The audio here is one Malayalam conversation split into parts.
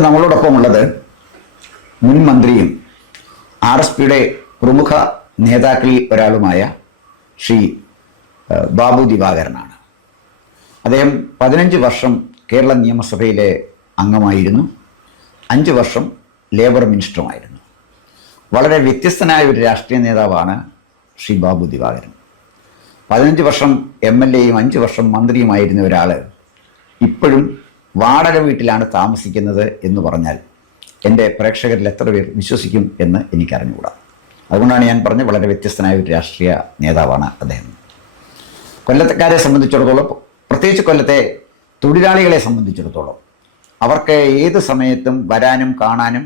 ഇന്ന് നമ്മളോടൊപ്പമുള്ളത് മുൻ മന്ത്രിയും RSPയുടെ പ്രമുഖ നേതാക്കളിൽ ഒരാളുമായ ശ്രീ ബാബു ദിവാകരനാണ്. അദ്ദേഹം 15 വർഷം കേരള നിയമസഭയിലെ അംഗമായിരുന്നു, 5 വർഷം ലേബർ മിനിസ്റ്ററുമായിരുന്നു. വളരെ വ്യത്യസ്തനായ ഒരു രാഷ്ട്രീയ നേതാവാണ് ശ്രീ ബാബു ദിവാകരൻ. 15 വർഷം MLAയും 5 വർഷം മന്ത്രിയുമായിരുന്ന ഒരാൾ ഇപ്പോഴും വാടക വീട്ടിലാണ് താമസിക്കുന്നത് എന്ന് പറഞ്ഞാൽ എൻ്റെ പ്രേക്ഷകരിൽ എത്ര പേർ വിശ്വസിക്കും എന്ന് എനിക്കറിഞ്ഞുകൂടാ. അതുകൊണ്ടാണ് ഞാൻ പറഞ്ഞത് വളരെ വ്യത്യസ്തനായ ഒരു രാഷ്ട്രീയ നേതാവാണ് അദ്ദേഹം. കൊല്ലത്തെക്കാരെ സംബന്ധിച്ചിടത്തോളം, പ്രത്യേകിച്ച് കൊല്ലത്തെ തൊഴിലാളികളെ സംബന്ധിച്ചിടത്തോളം, അവർക്ക് ഏത് സമയത്തും വരാനും കാണാനും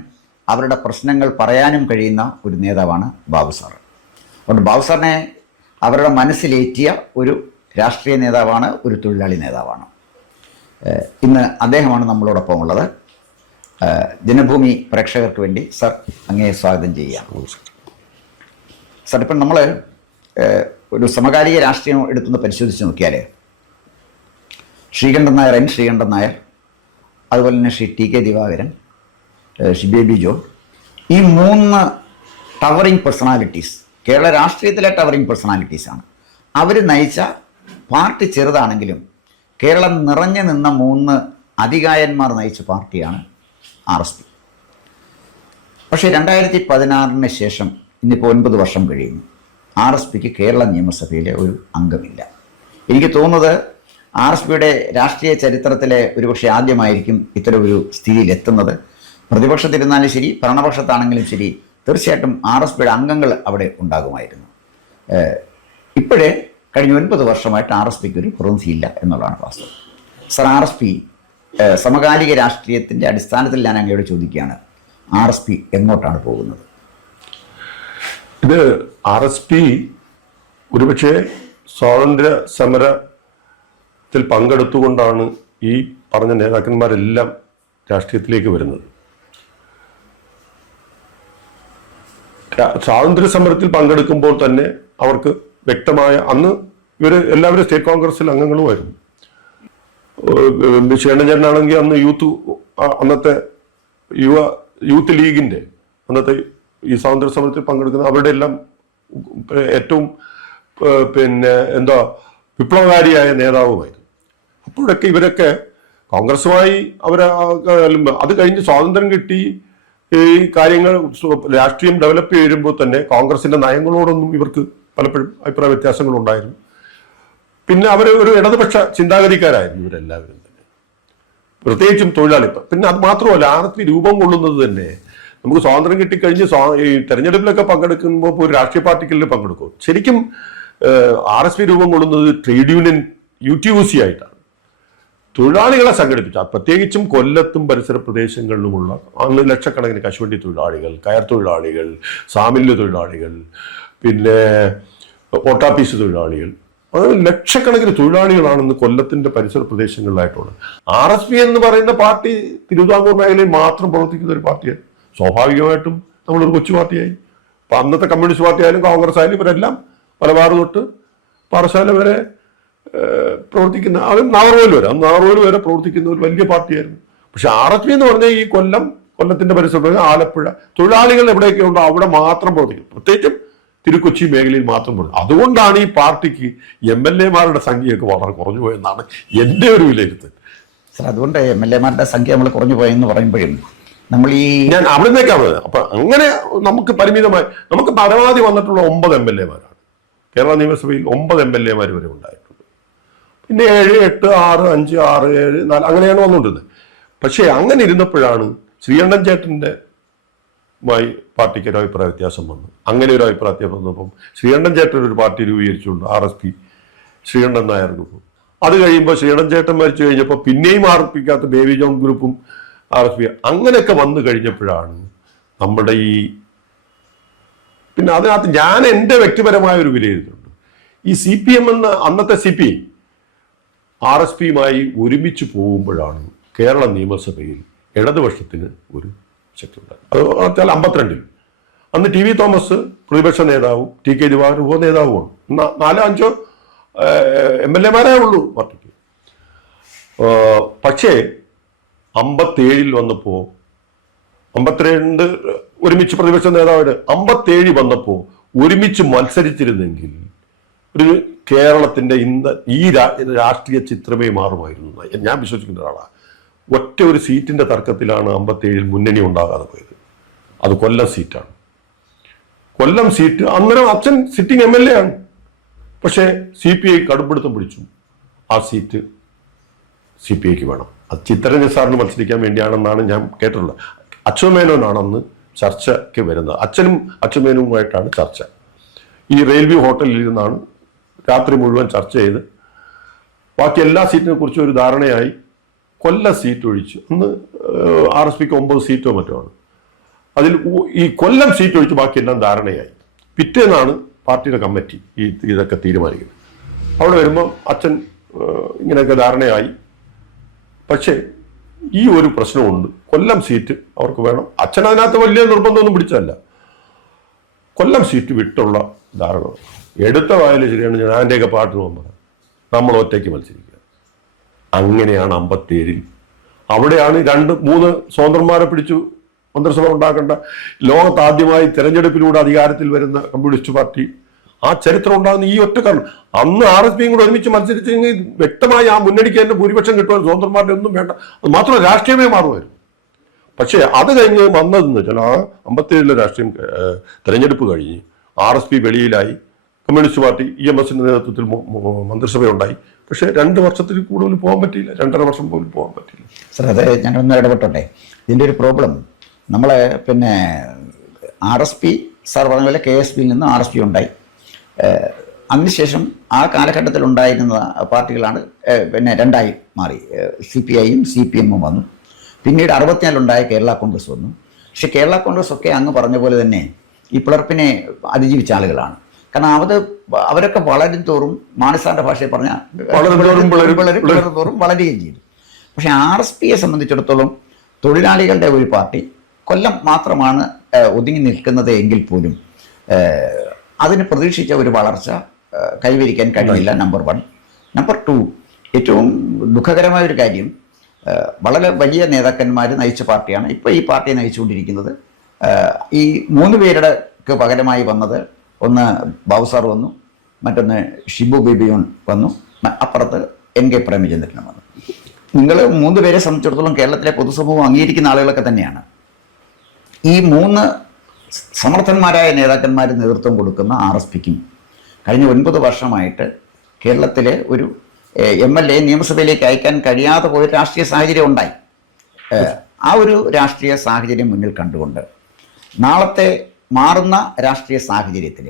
അവരുടെ പ്രശ്നങ്ങൾ പറയാനും കഴിയുന്ന ഒരു നേതാവാണ് ബാബു സാർ. അതുകൊണ്ട് ബാബു സാറിനെ അവരുടെ മനസ്സിലേറ്റിയ ഒരു രാഷ്ട്രീയ നേതാവാണ്, ഒരു തൊഴിലാളി നേതാവാണ്. ഇന്ന് അദ്ദേഹമാണ് നമ്മളോടൊപ്പം ഉള്ളത്. ജനഭൂമി പ്രേക്ഷകർക്ക് വേണ്ടി സർ അങ്ങേ സ്വാഗതം ചെയ്യാം. സർ, ഇപ്പം നമ്മൾ ഒരു സമകാലിക രാഷ്ട്രീയം എടുത്തുനിന്ന് പരിശോധിച്ച് നോക്കിയാൽ ശ്രീകണ്ഠൻ നായർ, ശ്രീകണ്ഠൻ നായർ, അതുപോലെ തന്നെ Shri TK Divakaran, Shri baby John, ഈ 3 ടവറിങ് പേഴ്സണാലിറ്റീസ് കേരള രാഷ്ട്രീയത്തിലെ ടവറിങ് പേഴ്സണാലിറ്റീസാണ്. അവർ നയിച്ച പാർട്ടി ചെറുതാണെങ്കിലും കേരളം നിറഞ്ഞു നിന്ന 3 അതികായന്മാർ നയിച്ച പാർട്ടിയാണ് RSP. പക്ഷേ 2016 ശേഷം ഇന്നിപ്പോൾ 9 വർഷം കഴിയുന്നു, RSPക്ക് കേരള നിയമസഭയിലെ ഒരു അംഗമില്ല. എനിക്ക് തോന്നുന്നത് RSPയുടെ രാഷ്ട്രീയ ചരിത്രത്തിലെ ഒരുപക്ഷെ ആദ്യമായിരിക്കും ഇത്തരം ഒരു സ്ഥിതിയിലെത്തുന്നത്. പ്രതിപക്ഷത്തിരുന്നാലും ശരി, ഭരണപക്ഷത്താണെങ്കിലും ശരി, തീർച്ചയായിട്ടും RSPയുടെ അംഗങ്ങൾ അവിടെ ഉണ്ടാകുമായിരുന്നു. ഇപ്പോഴേ കഴിഞ്ഞ 9 വർഷമായിട്ട് RSPക്ക് ഒരു പ്രതിനിധിയില്ല എന്നുള്ളതാണ് വാസ്തവം. സർ, RSP സമകാലിക രാഷ്ട്രീയത്തിൻ്റെ അടിസ്ഥാനത്തിൽ ഞാൻ അങ്ങയോട് ചോദിക്കുകയാണ്, RSP എങ്ങോട്ടാണ് പോകുന്നത്? ഇത് RSP ഒരുപക്ഷെ സ്വാതന്ത്ര്യ സമരത്തിൽ പങ്കെടുത്തുകൊണ്ടാണ് ഈ പറഞ്ഞ നേതാക്കന്മാരെല്ലാം രാഷ്ട്രീയത്തിലേക്ക് വരുന്നത്. സ്വാതന്ത്ര്യ സമരത്തിൽ പങ്കെടുക്കുമ്പോൾ തന്നെ അവർക്ക് വ്യക്തമായ, അന്ന് ഇവർ എല്ലാവരും സ്റ്റേറ്റ് കോൺഗ്രസിൽ അംഗങ്ങളുമായിരുന്നു. ശേണചേട്ടനാണെങ്കിൽ അന്ന് അന്നത്തെ യൂത്ത് ലീഗിന്റെ അന്നത്തെ ഈ സ്വാതന്ത്ര്യ സമരത്തിൽ പങ്കെടുക്കുന്ന അവരുടെ എല്ലാം ഏറ്റവും വിപ്ലവകാരിയായ നേതാവുമായിരുന്നു. അപ്പോഴൊക്കെ ഇവരൊക്കെ കോൺഗ്രസുമായി അത് കഴിഞ്ഞ് സ്വാതന്ത്ര്യം കിട്ടി ഈ കാര്യങ്ങൾ രാഷ്ട്രീയം ഡെവലപ്പ് ചെയ്യുമ്പോൾ തന്നെ കോൺഗ്രസിന്റെ നയങ്ങളോടൊന്നും ഇവർക്ക് പലപ്പോഴും അഭിപ്രായ വ്യത്യാസങ്ങളുണ്ടായിരുന്നു. പിന്നെ അവർ ഒരു ഇടതുപക്ഷ ചിന്താഗതിക്കാരായിരുന്നു ഇവരെല്ലാവരും തന്നെ, പ്രത്യേകിച്ചും തൊഴിലാളി. പിന്നെ അത് മാത്രമല്ല, RSP രൂപം കൊള്ളുന്നത് തന്നെ നമുക്ക് സ്വാതന്ത്ര്യം കിട്ടിക്കഴിഞ്ഞ് ഈ തെരഞ്ഞെടുപ്പിലൊക്കെ പങ്കെടുക്കുമ്പോൾ ഒരു രാഷ്ട്രീയ പാർട്ടികളിൽ പങ്കെടുക്കും. ശരിക്കും RSP രൂപം കൊള്ളുന്നത് ട്രേഡ് യൂണിയൻ UTUC ആയിട്ടാണ്. തൊഴിലാളികളെ സംഘടിപ്പിച്ച, പ്രത്യേകിച്ചും കൊല്ലത്തും പരിസര പ്രദേശങ്ങളിലുമുള്ള അന്ന് ലക്ഷക്കണക്കിന് കശുവണ്ടി തൊഴിലാളികൾ, കയർ തൊഴിലാളികൾ, സാമില്യ തൊഴിലാളികൾ, പിന്നെ ഓട്ടാപ്പീസ് തൊഴിലാളികൾ, അത് ലക്ഷക്കണക്കിന് തൊഴിലാളികളാണെന്ന് കൊല്ലത്തിന്റെ പരിസര പ്രദേശങ്ങളിലായിട്ടുള്ളത്. RSP എന്ന് പറയുന്ന പാർട്ടി തിരുവിതാംകൂർ മേഖലയിൽ മാത്രം പ്രവർത്തിക്കുന്ന ഒരു പാർട്ടിയാണ്. സ്വാഭാവികമായിട്ടും നമ്മളൊരു കൊച്ചു പാർട്ടിയായി. അപ്പൊ അന്നത്തെ കമ്മ്യൂണിസ്റ്റ് പാർട്ടി ആയാലും കോൺഗ്രസ് ആയാലും ഇവരെല്ലാം മലബാർ തൊട്ട് പാറശാല വരെ പ്രവർത്തിക്കുന്ന, അതും നാഗർകോവിൽ വരെ പ്രവർത്തിക്കുന്ന ഒരു വലിയ പാർട്ടിയായിരുന്നു. പക്ഷെ RSP എന്ന് പറഞ്ഞാൽ ഈ കൊല്ലത്തിന്റെ പരിസരത്ത് ആലപ്പുഴ തൊഴിലാളികൾ എവിടെയൊക്കെ ഉണ്ടോ അവിടെ മാത്രം പ്രവർത്തിക്കും, പ്രത്യേകിച്ചും തിരുക്കൊച്ചി മേഖലയിൽ മാത്രം പ്രവർത്തിക്കും. അതുകൊണ്ടാണ് ഈ പാർട്ടിക്ക് MLAമാരുടെ സംഖ്യയൊക്കെ വളരെ കുറഞ്ഞു പോയെന്നാണ് എൻ്റെ ഒരു വിലയിരുത്തൽ. സാർ, അതുകൊണ്ട് MLAമാരുടെ സംഖ്യ നമ്മൾ കുറഞ്ഞു പോയെന്ന് പറയുമ്പോഴും നമ്മൾ ഞാൻ അവിടെ നിന്നേക്കാണ്. അപ്പൊ അങ്ങനെ നമുക്ക് പരിമിതമായി, നമുക്ക് പരമാവധി വന്നിട്ടുള്ള 9 MLAമാരാണ് കേരള നിയമസഭയിൽ. 9 MLAമാർ വരെ ഉണ്ടായിട്ടുണ്ട്. പിന്നെ 7, 8, 6, 5, 6, 7, 4 അങ്ങനെയാണ് വന്നുകൊണ്ടിരുന്നത്. പക്ഷേ അങ്ങനെ ഇരുന്നപ്പോഴാണ് ശ്രീകണ്ഠൻ ചേട്ടൻ്റെ പാർട്ടിക്ക് ഒരു അഭിപ്രായ വ്യത്യാസം വന്നു. അങ്ങനെ ഒരു അഭിപ്രായ വ്യത്യാസം വന്നപ്പം ശ്രീകണ്ഠൻ ചേട്ടൻ ഒരു പാർട്ടി രൂപീകരിച്ചുകൊണ്ട് RSP ശ്രീകണ്ഠൻ നായർ ഗ്രൂപ്പും, അത് കഴിയുമ്പോൾ ശ്രീകണ്ഠൻ ചേട്ടൻ മരിച്ചു കഴിഞ്ഞപ്പോൾ പിന്നെയും RSPക്കകത്ത് ബേബി ജോൺ ഗ്രൂപ്പും RSP അങ്ങനെയൊക്കെ വന്നു കഴിഞ്ഞപ്പോഴാണ് നമ്മുടെ പിന്നെ അതിനകത്ത് ഞാൻ എൻ്റെ വ്യക്തിപരമായ ഒരു വിലയിരുത്തുന്നുണ്ട്. ഈ CPM എന്ന അന്നത്തെ CPI RSPയുമായി ഒരുമിച്ച് പോകുമ്പോഴാണ് കേരള നിയമസഭയിൽ ഇടതുപക്ഷത്തിന് ഒരു ശക്തി ഉണ്ടായി. അത് 52-ൽ അന്ന് TV തോമസ് പ്രതിപക്ഷ നേതാവും TK ദിവാകരൻ ഉപനേതാവുമാണ്. 4-5 MLAമാരേ ഉള്ളൂ പാർട്ടിക്ക്. പക്ഷേ 57-ൽ വന്നപ്പോൾ 52 ഒരുമിച്ച് പ്രതിപക്ഷ നേതാവായിട്ട് 57 വന്നപ്പോൾ ഒരുമിച്ച് മത്സരിച്ചിരുന്നെങ്കിൽ ഒരു കേരളത്തിന്റെ ഈ രാഷ്ട്രീയ ചിത്രമേ മാറുമായിരുന്നു. ഞാൻ വിശ്വസിക്കുന്ന ഒരാളാണ്. ഒറ്റ ഒരു സീറ്റിന്റെ തർക്കത്തിലാണ് 57 മുന്നണി ഉണ്ടാകാതെ പോയത്. അത് കൊല്ലം സീറ്റാണ്. കൊല്ലം സീറ്റ് അന്നേരം അച്ഛൻ സിറ്റിംഗ് MLA ആണ്. പക്ഷേ CPI കടുംപിടുത്തം പിടിച്ചു. ആ സീറ്റ് CPIക്ക് വേണം. അത് ചിത്രരഞ്ജൻ സാറിന് മത്സരിക്കാൻ വേണ്ടിയാണെന്നാണ് ഞാൻ കേട്ടിട്ടുള്ളത്. അച്യുതമേനോനാണ് അന്ന് ചർച്ചയ്ക്ക് വരുന്നത്. അച്ഛനും അച്യുതമേനോനുമായിട്ടാണ് ചർച്ച. ഈ റെയിൽവേ ഹോട്ടലിൽ ഇരുന്നാണ് രാത്രി മുഴുവൻ ചർച്ച ചെയ്ത് ബാക്കി എല്ലാ സീറ്റിനെ കുറിച്ചും ഒരു ധാരണയായി. കൊല്ലം സീറ്റ് ഒഴിച്ച് അന്ന് RSPക്ക് 9 സീറ്റോ മറ്റോ ആണ്. അതിൽ ഈ കൊല്ലം സീറ്റ് ഒഴിച്ച് ബാക്കിയെല്ലാം ധാരണയായി. പിറ്റേന്നാണ് പാർട്ടിയുടെ കമ്മിറ്റി ഇതൊക്കെ തീരുമാനിക്കുന്നത്. അവിടെ വരുമ്പോൾ അച്ഛൻ ഇങ്ങനെയൊക്കെ ധാരണയായി. പക്ഷേ ഈ ഒരു പ്രശ്നമുണ്ട്. കൊല്ലം സീറ്റ് അവർക്ക് വേണം. അച്ഛൻ അതിനകത്ത് വലിയ നിർബന്ധമൊന്നും പിടിച്ചല്ല. കൊല്ലം സീറ്റ് വിട്ടുള്ള ധാരണ എടുത്ത വായന ശരിയാണ്. ഞാൻ അതിൻ്റെയൊക്കെ പാട്ട് പോകുന്നത് നമ്മൾ ഒറ്റയ്ക്ക് മത്സരിക്കുക. അങ്ങനെയാണ് 57 അവിടെയാണ് 2-3 സ്വതന്ത്രന്മാരെ പിടിച്ചു മന്ത്രിസഭ ഉണ്ടാക്കേണ്ട. ലോകത്ത് ആദ്യമായി തെരഞ്ഞെടുപ്പിലൂടെ അധികാരത്തിൽ വരുന്ന കമ്മ്യൂണിസ്റ്റ് പാർട്ടി. ആ ചരിത്രം ഉണ്ടാകുന്ന ഈ ഒറ്റ കാരണം. അന്ന് RSPയും കൂടെ ഒരുമിച്ച് മത്സരിച്ചെങ്കിൽ വ്യക്തമായി ആ മുന്നണിക്ക് തന്നെ ഭൂരിപക്ഷം കിട്ടുവാൻ സ്വതന്ത്രന്മാരുടെ ഒന്നും വേണ്ട. അത് മാത്രമല്ല രാഷ്ട്രീയമേ മാറുമായിരുന്നു. പക്ഷേ അത് കഴിഞ്ഞ് വന്നതെന്ന് വെച്ചാൽ ആ 57 രാഷ്ട്രീയം തെരഞ്ഞെടുപ്പ് കഴിഞ്ഞ് RSP വെളിയിലായി. കമ്മ്യൂണിസ്റ്റ് പാർട്ടി EMSന്റെ നേതൃത്വത്തിൽ മന്ത്രിസഭയുണ്ടായി. പക്ഷേ 2 വർഷത്തിൽ കൂടുതൽ പോകാൻ പറ്റിയില്ല. 2.5 വർഷം പോലും പോകാൻ പറ്റിയില്ല. സാർ, അത് ഞാനൊന്ന് ഇടപെട്ടോട്ടെ. ഇതിൻ്റെ ഒരു പ്രോബ്ലം നമ്മളെ RSP സാർ പറഞ്ഞ പോലെ KSPയിൽ നിന്ന് RSP ഉണ്ടായി. അതിനുശേഷം ആ കാലഘട്ടത്തിൽ ഉണ്ടായിരുന്ന പാർട്ടികളാണ് രണ്ടായി മാറി. CPIയും CPMഉം വന്നു. പിന്നീട് 64 കേരള കോൺഗ്രസ് വന്നു. പക്ഷെ കേരള കോൺഗ്രസ് ഒക്കെ അങ്ങ് പറഞ്ഞ പോലെ തന്നെ ഈ പിളർപ്പിനെ അതിജീവിച്ച ആളുകളാണ്. കാരണം അവരൊക്കെ വളരും തോറും മാനസാറിന്റെ ഭാഷയിൽ പറഞ്ഞാൽ തോറും വളരുകയും ചെയ്തു. പക്ഷെ RSPയെ സംബന്ധിച്ചിടത്തോളം തൊഴിലാളികളുടെ ഒരു പാർട്ടി കൊല്ലം മാത്രമാണ് ഒതുങ്ങി നിൽക്കുന്നത് എങ്കിൽ പോലും അതിന് പ്രതീക്ഷിച്ച ഒരു വളർച്ച കൈവരിക്കാൻ കഴിയില്ല. നമ്പർ 1. നമ്പർ 2, ഏറ്റവും ദുഃഖകരമായ ഒരു കാര്യം, വളരെ വലിയ നേതാക്കന്മാർ നയിച്ച പാർട്ടിയാണ് ഇപ്പോൾ ഈ പാർട്ടിയെ നയിച്ചുകൊണ്ടിരിക്കുന്നത്. ഈ 3 പേരുടെ പകരമായി വന്നത്, ഒന്ന് ബാബു സാർ വന്നു, മറ്റൊന്ന് ഷിബു ബേബിയോൺ വന്നു, അപ്പുറത്ത് NK പ്രേമചന്ദ്രനും വന്നു. നിങ്ങൾ 3 പേരെ സംബന്ധിച്ചിടത്തോളം കേരളത്തിലെ പൊതുസമൂഹം അംഗീകരിക്കുന്ന ആളുകളൊക്കെ തന്നെയാണ്. ഈ 3 സമർത്ഥന്മാരായ നേതാക്കന്മാർ നേതൃത്വം കൊടുക്കുന്ന RSPക്കും കഴിഞ്ഞ 9 വർഷമായിട്ട് കേരളത്തിലെ ഒരു MLA നിയമസഭയിലേക്ക് അയക്കാൻ കഴിയാതെ പോയ രാഷ്ട്രീയ സാഹചര്യം ഉണ്ടായി. ആ ഒരു രാഷ്ട്രീയ സാഹചര്യം മുന്നിൽ കണ്ടുകൊണ്ട് നാളത്തെ മാറുന്ന രാഷ്ട്രീയ സാഹചര്യത്തിൽ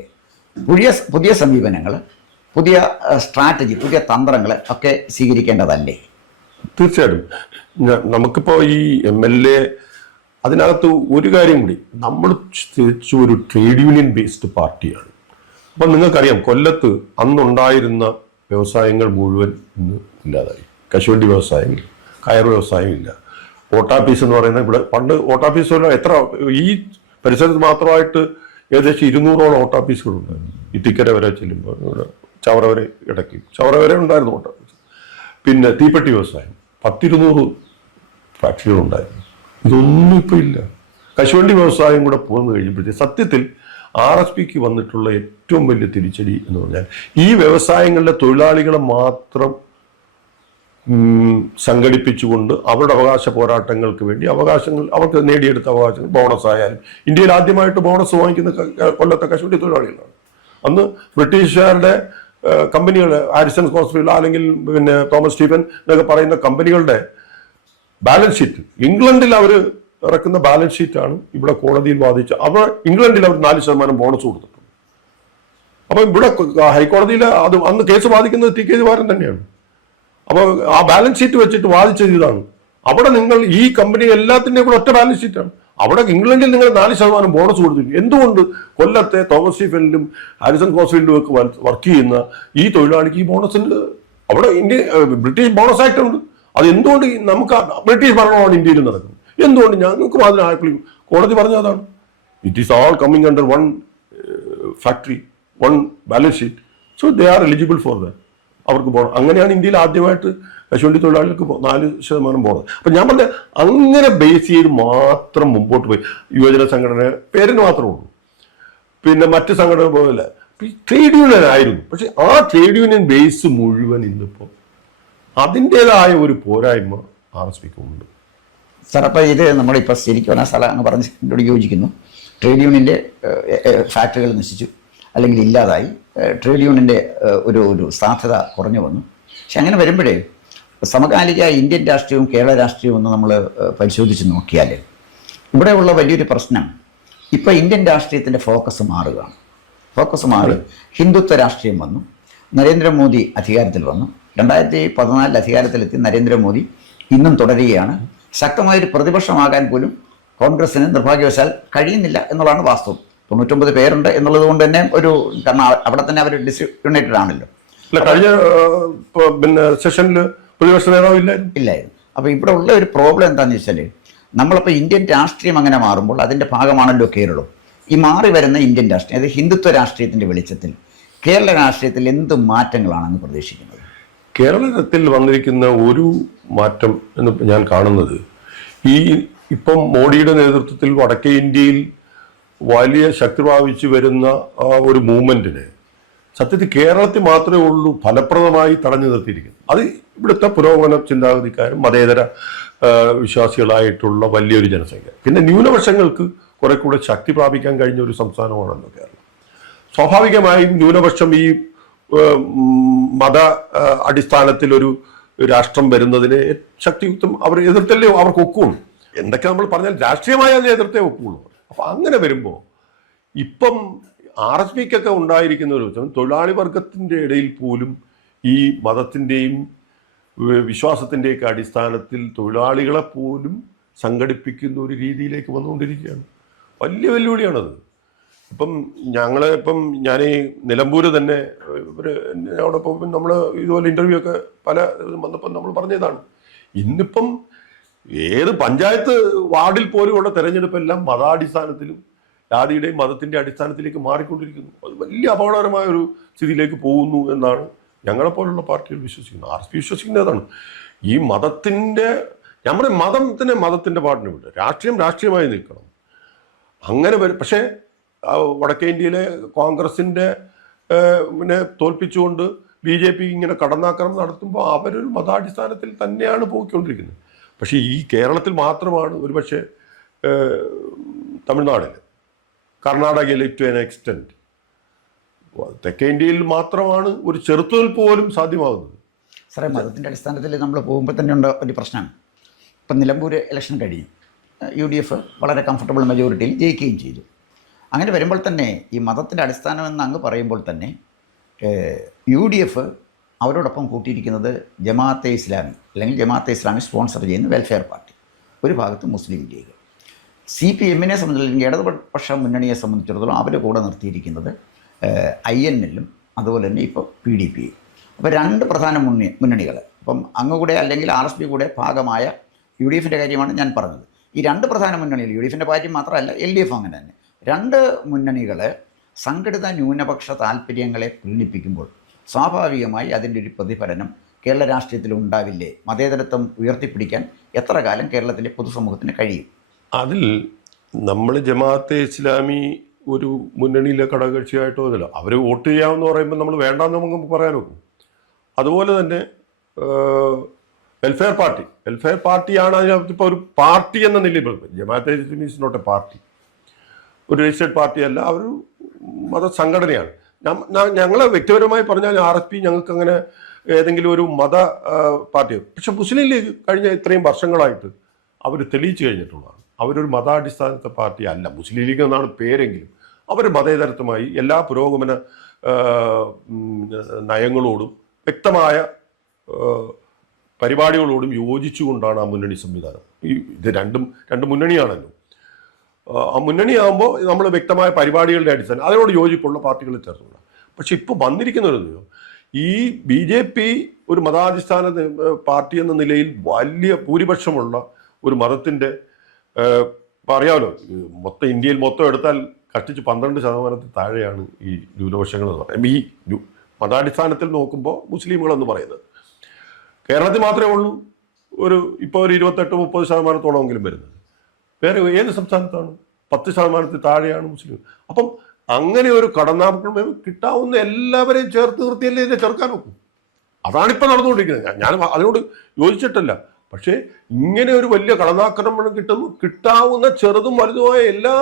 പുതിയ സമീപനങ്ങൾ, പുതിയ സ്ട്രാറ്റജി, പുതിയ തന്ത്രങ്ങൾ ഒക്കെ സ്വീകരിക്കേണ്ടതല്ലേ? തീർച്ചയായിട്ടും. നമുക്കിപ്പോൾ ഈ MLA അതിനകത്ത് ഒരു കാര്യം കൂടി, നമ്മൾ തിരിച്ചു ഒരു ട്രേഡ് യൂണിയൻ ബേസ്ഡ് പാർട്ടിയാണ്. അപ്പം നിങ്ങൾക്കറിയാം, കൊല്ലത്ത് അന്നുണ്ടായിരുന്ന വ്യവസായങ്ങൾ മുഴുവൻ ഇന്ന് ഇല്ലാതായി. കശുവണ്ടി വ്യവസായം, കയർ വ്യവസായം ഇല്ല. ഓട്ടാപ്പീസ് എന്ന് പറയുന്നത്, ഇവിടെ പണ്ട് ഓട്ടാപ്പീസ് എത്ര, ഈ പരിസരത്ത് മാത്രമായിട്ട് ഏകദേശം 200ഓളം ഓട്ടാപ്പീസുകളുണ്ടായിരുന്നു. ഈ തിക്കര വരെ ചെല്ലുമ്പോൾ ഇവിടെ ചവറ വരെ, ഇടയ്ക്ക് ചവറ വരെ ഉണ്ടായിരുന്നു ഓട്ടാപ്പീസ്. പിന്നെ തീപ്പെട്ടി വ്യവസായം 10-200 ഫാക്ടറികളുണ്ടായിരുന്നു. ഇതൊന്നും ഇപ്പോൾ ഇല്ല. കശുവണ്ടി വ്യവസായം കൂടെ പോന്നു കഴിഞ്ഞപ്പോഴത്തേക്ക് സത്യത്തിൽ RSPക്ക് വന്നിട്ടുള്ള ഏറ്റവും വലിയ തിരിച്ചടി എന്ന് പറഞ്ഞാൽ ഈ വ്യവസായങ്ങളിലെ തൊഴിലാളികളെ മാത്രം സംഘടിപ്പിച്ചുകൊണ്ട് അവരുടെ അവകാശ പോരാട്ടങ്ങൾക്ക് വേണ്ടി അവർക്ക് നേടിയെടുത്ത അവകാശങ്ങൾ, ബോണസ് ആയാലും, ഇന്ത്യയിൽ ആദ്യമായിട്ട് ബോണസ് വാങ്ങിക്കുന്ന കൊല്ലത്തെ കശുവണ്ടി തൊഴിലാളികളാണ്. അന്ന് ബ്രിട്ടീഷുകാരുടെ കമ്പനികൾ, ഹാരിസൺ ഹോസ്പിറ്റൽ അല്ലെങ്കിൽ പിന്നെ തോമസ് സ്റ്റീഫൻ എന്നൊക്കെ പറയുന്ന കമ്പനികളുടെ ബാലൻസ് ഷീറ്റ്, ഇംഗ്ലണ്ടിൽ അവർ ഇറക്കുന്ന ബാലൻസ് ഷീറ്റാണ് ഇവിടെ കോടതിയിൽ വാദിച്ച. അവർ ഇംഗ്ലണ്ടിൽ അവർ 4% ബോണസ് കൊടുത്തിട്ടുണ്ട്. അപ്പൊ ഇവിടെ ഹൈക്കോടതിയിൽ അത് അന്ന് കേസ് വാദിക്കുന്നത് TK ദിവാകരൻ തന്നെയാണ്. അപ്പോൾ ആ ബാലൻസ് ഷീറ്റ് വെച്ചിട്ട് വാദിച്ചത് ഇതാണ്. അവിടെ നിങ്ങൾ ഈ കമ്പനി എല്ലാത്തിൻ്റെയും കൂടെ ഒറ്റ ബാലൻസ് ഷീറ്റാണ്. അവിടെ ഇംഗ്ലണ്ടിൽ നിങ്ങൾ 4% ബോണസ് കൊടുത്തിട്ടുണ്ട്. എന്തുകൊണ്ട് കൊല്ലത്തെ തോമസ് സ്റ്റീഫനിലും ഹാരിസൺ ഹോസ്പിറ്റലിലും ഒക്കെ വർക്ക് ചെയ്യുന്ന ഈ തൊഴിലാളിക്ക് ഈ ബോണസിന് അവിടെ ബ്രിട്ടീഷ് ബോണസ് ആക്ട് ഉണ്ട്. അത് എന്തുകൊണ്ട് നമുക്ക് ബ്രിട്ടീഷ് ഭരണമാണ് ഇന്ത്യയിൽ നടക്കുന്നത്? എന്തുകൊണ്ട് ഞങ്ങൾക്ക് അതിനായി കോടതി പറഞ്ഞ അതാണ്. It is all coming under 1 factory, 1 balance sheet. So they are eligible for that. അവർക്ക് പോകണം. അങ്ങനെയാണ് ഇന്ത്യയിൽ ആദ്യമായിട്ട് കശുവണ്ടി തൊഴിലാളികൾക്ക് 4% പോകുന്നത്. അപ്പം ഞാൻ പറഞ്ഞ അങ്ങനെ ബേസ് ചെയ്ത് മാത്രം മുമ്പോട്ട് പോയി. യുവജന സംഘടന പേരിന് മാത്രമേ ഉള്ളൂ, പിന്നെ മറ്റ് സംഘടന പോലെ ട്രേഡ് യൂണിയൻ ആയിരുന്നു. പക്ഷെ ആ ട്രേഡ് യൂണിയൻ ബേസ് മുഴുവൻ ഇന്നിപ്പോൾ അതിൻ്റെതായ ഒരു പോരായ്മ RSPക്ക് ഉണ്ട്. സാർ, അപ്പോൾ ഇത് നമ്മളിപ്പോൾ ശരിക്കും ആ സ്ഥലം അങ്ങ് പറഞ്ഞോട് യോജിക്കുന്നു. ട്രേഡ് യൂണിയൻ്റെ ഫാക്ടറികൾ നശിച്ചു, അല്ലെങ്കിൽ ഇല്ലാതായി. ട്രേഡ് യൂണിയൻ്റെ ഒരു സാധ്യത കുറഞ്ഞു വന്നു. പക്ഷെ അങ്ങനെ വരുമ്പോഴേ സമകാലിക ഇന്ത്യൻ രാഷ്ട്രീയവും കേരള രാഷ്ട്രീയവും ഒന്ന് നമ്മൾ പരിശോധിച്ച് നോക്കിയാൽ ഇവിടെയുള്ള വലിയൊരു പ്രശ്നം, ഇപ്പോൾ ഇന്ത്യൻ രാഷ്ട്രീയത്തിൻ്റെ ഫോക്കസ് മാറുകയാണ്. ഫോക്കസ് മാറി ഹിന്ദുത്വ രാഷ്ട്രീയം വന്നു. നരേന്ദ്രമോദി അധികാരത്തിൽ വന്നു. 2014 അധികാരത്തിലെത്തി നരേന്ദ്രമോദി ഇന്നും തുടരുകയാണ്. ശക്തമായൊരു പ്രതിപക്ഷമാകാൻ പോലും കോൺഗ്രസിന് നിർഭാഗ്യവശാൽ കഴിയുന്നില്ല എന്നുള്ളതാണ് വാസ്തവം. 99 പേരുണ്ട് എന്നുള്ളത് കൊണ്ട് തന്നെ കാരണം അവിടെ തന്നെ അവർ ഡിസ്യൂണൈറ്റഡ് ആണല്ലോ. കഴിഞ്ഞ പിന്നെ സെഷനിൽ പ്രതിപക്ഷ നേതാവ് ഇല്ലായിരുന്നു. അപ്പോൾ ഇവിടെ ഉള്ള ഒരു പ്രോബ്ലം എന്താണെന്ന് വെച്ചാൽ, നമ്മളിപ്പോൾ ഇന്ത്യൻ രാഷ്ട്രീയം അങ്ങനെ മാറുമ്പോൾ അതിൻ്റെ ഭാഗമാണല്ലോ കേരളം. ഈ മാറി വരുന്ന ഇന്ത്യൻ രാഷ്ട്രീയം, അതായത് ഹിന്ദുത്വ രാഷ്ട്രീയത്തിൻ്റെ വെളിച്ചത്തിൽ കേരള രാഷ്ട്രീയത്തിൽ എന്ത് മാറ്റങ്ങളാണെന്ന് പ്രതീക്ഷിക്കുന്നത്? കേരളത്തിൽ വന്നിരിക്കുന്ന ഒരു മാറ്റം എന്ന് ഞാൻ കാണുന്നത്, ഇപ്പം മോഡിയുടെ നേതൃത്വത്തിൽ വടക്കേ ഇന്ത്യയിൽ വലിയ ശക്തി പ്രാപിച്ചു വരുന്ന ആ ഒരു മൂവ്മെന്റിനെ സത്യത്തിൽ കേരളത്തിൽ മാത്രമേ ഉള്ളൂ ഫലപ്രദമായി തടഞ്ഞു നിർത്തിയിരിക്കുന്നത്. അത് ഇവിടുത്തെ പുരോഗമന ചിന്താഗതിക്കാരും മതേതര വിശ്വാസികളായിട്ടുള്ള വലിയൊരു ജനസംഖ്യ, പിന്നെ ന്യൂനപക്ഷങ്ങൾക്ക് കുറെ കൂടെ ശക്തി പ്രാപിക്കാൻ കഴിഞ്ഞ ഒരു സംസ്ഥാനമാണല്ലോ കേരളം. സ്വാഭാവികമായും ന്യൂനപക്ഷം ഈ മത അടിസ്ഥാനത്തിൽ ഒരു രാഷ്ട്രം വരുന്നതിനെ ശക്തിയുക്തം അവർ എതിർത്തല്ലേ അവർക്ക് ഒക്കുള്ളൂ. എന്തൊക്കെ നമ്മൾ പറഞ്ഞാൽ രാഷ്ട്രീയമായ അതിനെ എതിർത്തേ ഒക്കുള്ളൂ. അപ്പൊ അങ്ങനെ വരുമ്പോൾ ഇപ്പം RSPക്കൊക്കെ ഉണ്ടായിരിക്കുന്ന ഒരു തൊഴിലാളി വർഗത്തിൻ്റെ ഇടയിൽ പോലും ഈ മതത്തിൻ്റെയും വിശ്വാസത്തിൻ്റെയൊക്കെ അടിസ്ഥാനത്തിൽ തൊഴിലാളികളെ പോലും സംഘടിപ്പിക്കുന്ന ഒരു രീതിയിലേക്ക് വന്നുകൊണ്ടിരിക്കുകയാണ്. വലിയ വെല്ലുവിളിയാണത്. ഇപ്പം ഞാൻ ഈ നിലമ്പൂര് തന്നെ അവിടെ നമ്മൾ ഇതുപോലെ ഇൻ്റർവ്യൂ ഒക്കെ പല വന്നപ്പം നമ്മൾ പറഞ്ഞതാണ്, ഇന്നിപ്പം ഏത് പഞ്ചായത്ത് വാർഡിൽ പോലുമുള്ള തെരഞ്ഞെടുപ്പെല്ലാം മതാടിസ്ഥാനത്തിലും ജാതിയുടെയും മതത്തിൻ്റെ അടിസ്ഥാനത്തിലേക്ക് മാറിക്കൊണ്ടിരിക്കുന്നു. അത് വലിയ അപകടകരമായ ഒരു സ്ഥിതിയിലേക്ക് പോകുന്നു എന്നാണ് ഞങ്ങളെപ്പോലുള്ള പാർട്ടികൾ വിശ്വസിക്കുന്നത്. RSP വിശ്വസിക്കുന്നതാണ് ഈ മതത്തിൻ്റെ, നമ്മുടെ മതത്തിൻ്റെ പാട്ടിന് വിട്ട് രാഷ്ട്രീയമായി നിൽക്കണം. അങ്ങനെ വരും. പക്ഷേ വടക്കേ ഇന്ത്യയിലെ കോൺഗ്രസിൻ്റെ പിന്നെ തോൽപ്പിച്ചുകൊണ്ട് BJP ഇങ്ങനെ കടന്നാക്രമണം നടത്തുമ്പോൾ അവരൊരു മതാടിസ്ഥാനത്തിൽ തന്നെയാണ് പോയിക്കൊണ്ടിരിക്കുന്നത്. പക്ഷേ ഈ കേരളത്തിൽ മാത്രമാണ്, ഒരുപക്ഷെ തമിഴ്നാടിൽ, കർണാടകയിൽ ടു എൻ എക്സ്റ്റെൻറ്റ്, തെക്കേ ഇന്ത്യയിൽ മാത്രമാണ് ഒരു ചെറുത്തുനിൽപ്പ് പോലും സാധ്യമാകുന്നത്. സാറേ, മതത്തിൻ്റെ അടിസ്ഥാനത്തിൽ നമ്മൾ പോകുമ്പോൾ തന്നെ ഉണ്ട് ഒരു പ്രശ്നം. ഇപ്പം നിലമ്പൂർ ഇലക്ഷൻ കഴിഞ്ഞു, UDF വളരെ കംഫർട്ടബിൾ മെജോറിറ്റിയിൽ ജയിക്കുകയും ചെയ്തു. അങ്ങനെ വരുമ്പോൾ തന്നെ ഈ മതത്തിൻ്റെ അടിസ്ഥാനം എന്ന് അങ്ങ് പറയുമ്പോൾ തന്നെ UDF അവരോടൊപ്പം കൂട്ടിയിരിക്കുന്നത് ജമാഅത്തെ ഇസ്ലാമി, അല്ലെങ്കിൽ ജമാഅത്തെ ഇസ്ലാമി സ്പോൺസർ ചെയ്യുന്ന വെൽഫെയർ പാർട്ടി, ഒരു ഭാഗത്ത് മുസ്ലിം ലീഗ്. CPM-നെ സംബന്ധിച്ചിടത്തോളം, ഇടതുപക്ഷ മുന്നണിയെ സംബന്ധിച്ചിടത്തോളം അവർ കൂടെ നിർത്തിയിരിക്കുന്നത് INL-ഉം അതുപോലെ തന്നെ ഇപ്പോൾ PDP-യും. അപ്പോൾ രണ്ട് പ്രധാന മുന്നണികൾ. അപ്പം അങ്ങ് കൂടെ അല്ലെങ്കിൽ RSP കൂടെ ഭാഗമായ UDF-ൻ്റെ കാര്യമാണ് ഞാൻ പറഞ്ഞത്. ഈ രണ്ട് പ്രധാന മുന്നണികൾ, UDF-ൻ്റെ പാർട്ടി മാത്രമല്ല LDF അങ്ങനെ തന്നെ, രണ്ട് മുന്നണികൾ സംഘടിത ന്യൂനപക്ഷ താല്പര്യങ്ങളെ പ്രീണിപ്പിക്കുമ്പോൾ സ്വാഭാവികമായി അതിൻ്റെ ഒരു പ്രതിഫലനം കേരള രാഷ്ട്രീയത്തിൽ ഉണ്ടാവില്ലേ? മതേതരത്വം ഉയർത്തിപ്പിടിക്കാൻ എത്ര കാലം കേരളത്തിലെ പൊതുസമൂഹത്തിന് കഴിയും? അതിൽ നമ്മൾ ജമാഅത്തെ ഇസ്ലാമി ഒരു മുന്നണിയിലെ ഘടകകക്ഷിയായിട്ടോ അതല്ല, അവർ വോട്ട് ചെയ്യാമെന്ന് പറയുമ്പോൾ നമ്മൾ വേണ്ടാന്ന് നമുക്ക് പറയാൻ നോക്കും. അതുപോലെ തന്നെ വെൽഫെയർ പാർട്ടിയാണ് അതിനകത്ത് ഇപ്പോൾ ഒരു പാർട്ടി എന്ന നിലയിൽ. Jamaat-e Islami is not a party, ഒരു രജിസ്റ്റേഡ് പാർട്ടിയല്ല, അവർ മതസംഘടനയാണ്. ഞങ്ങൾ വ്യക്തിപരമായി പറഞ്ഞാൽ RSP ഞങ്ങൾക്ക് അങ്ങനെ ഏതെങ്കിലും ഒരു മത പാർട്ടി, പക്ഷെ മുസ്ലിം ലീഗ് കഴിഞ്ഞ ഇത്രയും വർഷങ്ങളായിട്ട് അവർ തെളിയിച്ചു കഴിഞ്ഞിട്ടുള്ളതാണ് അവരൊരു മതാടിസ്ഥാനത്തെ പാർട്ടി അല്ല. മുസ്ലിം ലീഗ് എന്നാണ് പേരെങ്കിലും അവർ മതേതരത്വമായി എല്ലാ പുരോഗമന നയങ്ങളോടും വ്യക്തമായ പരിപാടികളോടും യോജിച്ചുകൊണ്ടാണ് ആ മുന്നണി സംവിധാനം. ഇത് രണ്ട് മുന്നണിയാണല്ലോ. ആ മുന്നണിയാകുമ്പോൾ നമ്മൾ വ്യക്തമായ പരിപാടികളുടെ അടിസ്ഥാനം അതിനോട് യോജിപ്പുള്ള പാർട്ടികളെ ചേർത്തുള്ള. പക്ഷെ ഇപ്പോൾ വന്നിരിക്കുന്നത് ഈ BJP ഒരു മതാടിസ്ഥാന പാർട്ടി എന്ന നിലയിൽ വലിയ ഭൂരിപക്ഷമുള്ള ഒരു മതത്തിൻ്റെ, പറയാമല്ലോ, ഇന്ത്യയിൽ മൊത്തം എടുത്താൽ കഷ്ടിച്ച് 12% താഴെയാണ് ഈ ന്യൂനപക്ഷങ്ങൾ എന്ന് പറയുന്നത്. ഈ മതാടിസ്ഥാനത്തിൽ നോക്കുമ്പോൾ മുസ്ലിമുകൾ എന്ന് പറയുന്നത്. കേരളത്തിൽ മാത്രമേ ഉള്ളൂ ഇപ്പോൾ ഒരു 28-30% വരുന്നത്. വേറെ ഏത് സംസ്ഥാനത്താണ് 10% താഴെയാണ് മുസ്ലിം. അപ്പം അങ്ങനെ ഒരു കടന്നാക്രമണം കിട്ടാവുന്ന എല്ലാവരെയും ചേർത്ത് നിർത്തിയല്ലേ ഇതിനെ ചെറുക്കാൻ നോക്കും. അതാണിപ്പോൾ നടന്നുകൊണ്ടിരിക്കുന്നത്. ഞാൻ അതിനോട് യോജിച്ചിട്ടല്ല. പക്ഷേ ഇങ്ങനെ ഒരു വലിയ കടന്നാക്രമണം കിട്ടാവുന്ന ചെറുതും വലുതുമായ എല്ലാ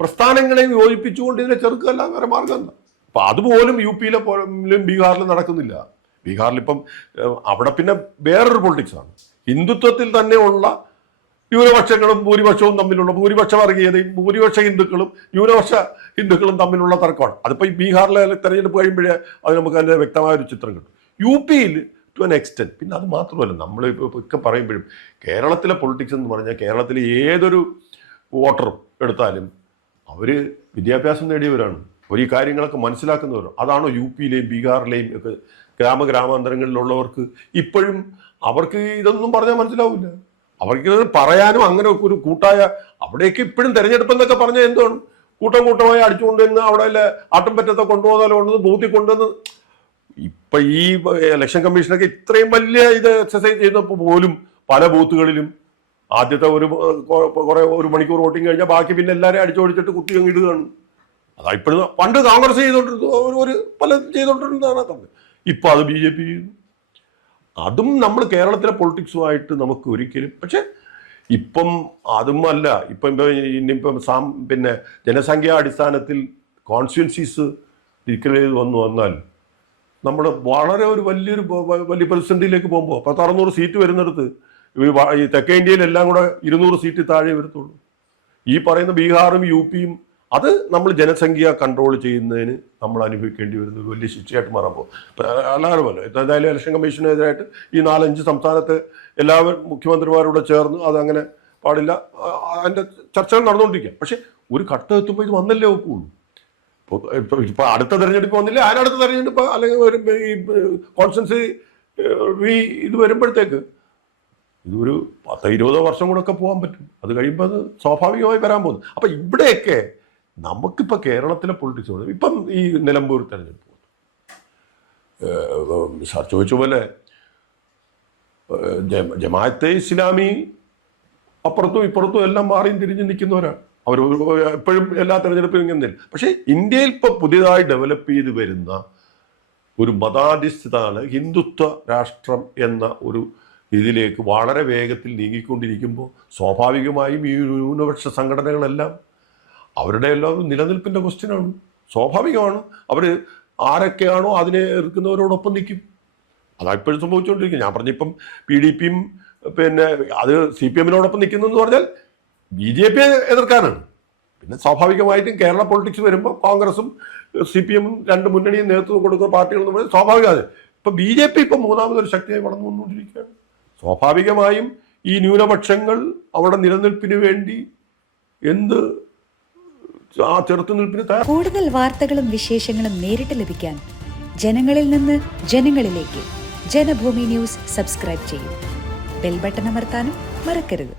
പ്രസ്ഥാനങ്ങളെയും യോജിപ്പിച്ചുകൊണ്ട് ഇതിനെ ചെറുക്കല്ല വേറെ മാർഗം എന്താ? അപ്പം അതുപോലും UP-യിലെ പോലും ബീഹാറിലും നടക്കുന്നില്ല. ബീഹാറിൽ ഇപ്പം അവിടെ പിന്നെ വേറൊരു പൊളിറ്റിക്സാണ്. ഹിന്ദുത്വത്തിൽ തന്നെയുള്ള ന്യൂനപക്ഷങ്ങളും ഭൂരിപക്ഷവും തമ്മിലുള്ള ഭൂരിപക്ഷ വർഗീയതയും ഭൂരിപക്ഷ ഹിന്ദുക്കളും ന്യൂനപക്ഷ ഹിന്ദുക്കളും തമ്മിലുള്ള തർക്കമാണ്. അതിപ്പോൾ ഈ ബീഹാറിലെ തെരഞ്ഞെടുപ്പ് കഴിയുമ്പോഴേ അത് നമുക്ക് അതിൻ്റെ വ്യക്തമായ ഒരു ചിത്രം കിട്ടും. UP-യിൽ ടു ആൻ എക്സ്റ്റെൻറ്റ്. പിന്നെ അത് മാത്രമല്ല, നമ്മൾ ഒക്കെ പറയുമ്പോഴും കേരളത്തിലെ പൊളിറ്റിക്സ് എന്ന് പറഞ്ഞാൽ കേരളത്തിലെ ഏതൊരു വോട്ടറും എടുത്താലും അവർ വിദ്യാഭ്യാസം നേടിയവരാണ്, അവർ ഈ കാര്യങ്ങളൊക്കെ മനസ്സിലാക്കുന്നവരാണ്. അതാണോ UP-യിലെയും ബീഹാറിലെയും ഒക്കെ ഗ്രാമഗ്രാമാന്തരങ്ങളിലുള്ളവർക്ക് ഇപ്പോഴും അവർക്ക് ഇതൊന്നും പറഞ്ഞാൽ മനസ്സിലാവില്ല. അവർക്ക് പറയാനും അങ്ങനെ ഒരു കൂട്ടായ അവിടേക്ക് ഇപ്പോഴും തെരഞ്ഞെടുപ്പ് എന്നൊക്കെ പറഞ്ഞാൽ എന്താണ് കൂട്ടമായി അടിച്ചുകൊണ്ടുവന്ന് അവിടെ ആട്ടും പറ്റത്തെ കൊണ്ടുപോകുന്നതല്ല കൊണ്ടുവന്ന് ബൂത്തിൽ കൊണ്ടുവന്ന് ഇപ്പൊ ഈ ഇലക്ഷൻ കമ്മീഷനൊക്കെ ഇത്രയും വലിയ ഇത് എക്സസൈസ് ചെയ്തപ്പോൾ പോലും പല ബൂത്തുകളിലും ആദ്യത്തെ ഒരു മണിക്കൂർ വോട്ടിങ് കഴിഞ്ഞാൽ ബാക്കി പിന്നെ എല്ലാവരെയും അടിച്ചോടിച്ചിട്ട് കുത്തി അങ്ങ് ഇടുകയാണ്. അതാ ഇപ്പോഴും പണ്ട് കോൺഗ്രസ് ചെയ്തോണ്ടിരുന്ന പലതും ചെയ്തോണ്ടിരുന്നതാണ്. ഇപ്പൊ അത് BJP ചെയ്യുന്നു. അതും നമ്മൾ കേരളത്തിലെ പൊളിറ്റിക്സുമായിട്ട് നമുക്ക് ഒരിക്കലും, പക്ഷെ ഇപ്പം അതും അല്ല. ഇനിയിപ്പം പിന്നെ ജനസംഖ്യാ അടിസ്ഥാനത്തിൽ കോൺസ്റ്റിറ്റ്യുവൻസീസ് ഡിക്ലെയർ ചെയ്ത് വന്നാൽ നമ്മൾ വളരെ വലിയ പ്രതിസന്ധിയിലേക്ക് പോകുമ്പോൾ 600 സീറ്റ് വരുന്നിടത്ത് ഈ തെക്കേ ഇന്ത്യയിലെല്ലാം കൂടെ 200 സീറ്റ് താഴെ വരത്തുള്ളൂ. ഈ പറയുന്ന ബീഹാറും UP-യും അത് നമ്മൾ ജനസംഖ്യ കൺട്രോൾ ചെയ്യുന്നതിന് നമ്മൾ അനുഭവിക്കേണ്ടി വരുന്ന ഒരു വലിയ ശിക്ഷയായിട്ട് മാറാൻ പോകും. എല്ലാവരുമല്ലോ എന്തായാലും ഇലക്ഷൻ കമ്മീഷനെതിരായിട്ട് ഈ 4-5 സംസ്ഥാനത്ത് എല്ലാവരും മുഖ്യമന്ത്രിമാരോട് ചേർന്ന് അതങ്ങനെ പാടില്ല, അതിൻ്റെ ചർച്ചകൾ നടന്നുകൊണ്ടിരിക്കുക. പക്ഷെ ഒരു ഘട്ടം എത്തുമ്പോൾ ഇത് വന്നല്ലേ നോക്കുള്ളൂ. ഇപ്പൊ അടുത്ത തെരഞ്ഞെടുപ്പ് വന്നില്ല, അതിനടുത്ത തെരഞ്ഞെടുപ്പ് അല്ലെങ്കിൽ ഒരു ഈ കോൺസ്റ്റൻസി ഇത് വരുമ്പോഴത്തേക്ക് ഇതൊരു 10-20 വർഷം കൂടെ ഒക്കെ പോകാൻ പറ്റും. അത് കഴിയുമ്പോൾ അത് സ്വാഭാവികമായി വരാൻ പോകുന്നു. അപ്പൊ ഇവിടെയൊക്കെ നമുക്കിപ്പോൾ കേരളത്തിലെ പൊളിറ്റിക്സ് ഇപ്പം ഈ നിലമ്പൂർ തെരഞ്ഞെടുപ്പ് സാർ ചോദിച്ച പോലെ ജമാഅത്തെ ഇസ്ലാമി അപ്പുറത്തും ഇപ്പുറത്തും എല്ലാം മാറിയും തിരിഞ്ഞ് നിൽക്കുന്നവരാണ്. അവർ എപ്പോഴും എല്ലാ തെരഞ്ഞെടുപ്പിലും ഇങ്ങനെ. പക്ഷേ ഇന്ത്യയിൽ ഇപ്പോൾ പുതിയതായി ഡെവലപ്പ് ചെയ്ത് വരുന്ന ഒരു മതാധിഷ്ഠിതാണ് ഹിന്ദുത്വ രാഷ്ട്രം എന്ന ഒരു ഇതിലേക്ക് വളരെ വേഗത്തിൽ നീങ്ങിക്കൊണ്ടിരിക്കുമ്പോൾ സ്വാഭാവികമായും ഈ ന്യൂനപക്ഷ സംഘടനകളെല്ലാം അവരുടെ എല്ലാം നിലനിൽപ്പിൻ്റെ ക്വസ്റ്റ്യനാണ്. സ്വാഭാവികമാണ്. അവർ ആരൊക്കെയാണോ അതിനെ എതിർക്കുന്നവരോടൊപ്പം നിൽക്കും. അതാണ് ഇപ്പോഴും സംഭവിച്ചുകൊണ്ടിരിക്കുന്നത്. ഞാൻ പറഞ്ഞിപ്പം PDP-യും പിന്നെ അത് CPM-നോടൊപ്പം നിൽക്കുന്നതെന്ന് പറഞ്ഞാൽ BJP എതിർക്കാനാണ്. പിന്നെ സ്വാഭാവികമായിട്ടും കേരള പൊളിറ്റിക്സ് വരുമ്പോൾ കോൺഗ്രസും CPM-ഉം രണ്ട് മുന്നണിയും നേതൃത്വം കൊടുക്കുന്ന പാർട്ടികൾ എന്ന് പറഞ്ഞാൽ സ്വാഭാവികമാണ്. ഇപ്പം BJP ഇപ്പം മൂന്നാമതൊരു ശക്തിയായി വളർന്നു വന്നുകൊണ്ടിരിക്കുകയാണ്. സ്വാഭാവികമായും ഈ ന്യൂനപക്ഷങ്ങൾ അവരുടെ നിലനിൽപ്പിന് വേണ്ടി ചെറുത്തുനിൽപ്പിന് കൂടുതൽ വാർത്തകളും വിശേഷങ്ങളും നേരിട്ട് ലഭിക്കാൻ ജനങ്ങളിൽ നിന്ന് ജനങ്ങളിലേക്ക് ജനഭൂമി ന്യൂസ് സബ്സ്ക്രൈബ് ചെയ്യൂ. ബെൽ ബട്ടൺ അമർത്താനും മറക്കരുത്.